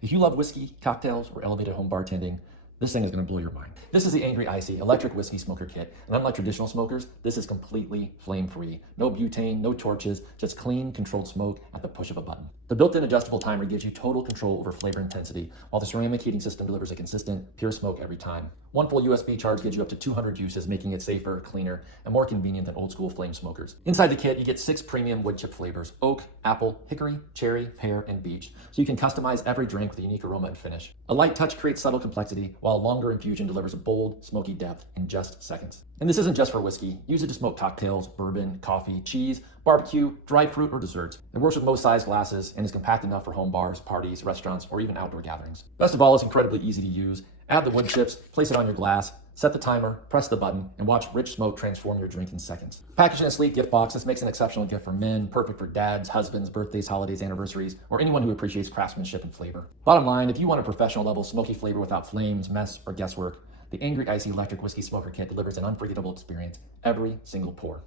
If you love whiskey, cocktails, or elevated home bartending, this thing is going to blow your mind. This is the Angryicy electric whiskey smoker kit, and unlike traditional smokers, this is completely flame-free. No butane, no torches, just clean, controlled smoke at the push of a button. The built-in adjustable timer gives you total control over flavor intensity, while the ceramic heating system delivers a consistent, pure smoke every time. One full USB charge gives you up to 200 uses, making it safer, cleaner, and more convenient than old-school flame smokers. Inside the kit, you get 6 premium wood chip flavors: oak, apple, hickory, cherry, pear, and beech, so you can customize every drink with a unique aroma and finish. A light touch creates subtle complexity, while a longer infusion delivers a bold, smoky depth in just seconds. And this isn't just for whiskey. Use it to smoke cocktails, bourbon, coffee, cheese, barbecue, dried fruit, or desserts. It works with most size glasses and is compact enough for home bars, parties, restaurants, or even outdoor gatherings. Best of all, it's incredibly easy to use. Add the wood chips, place it on your glass, set the timer, press the button, and watch rich smoke transform your drink in seconds. Packaged in a sleek gift box, this makes an exceptional gift for men, perfect for dads, husbands, birthdays, holidays, anniversaries, or anyone who appreciates craftsmanship and flavor. Bottom line, if you want a professional level smoky flavor without flames, mess, or guesswork, the Angryicy electric whiskey smoker kit delivers an unforgettable experience every single pour.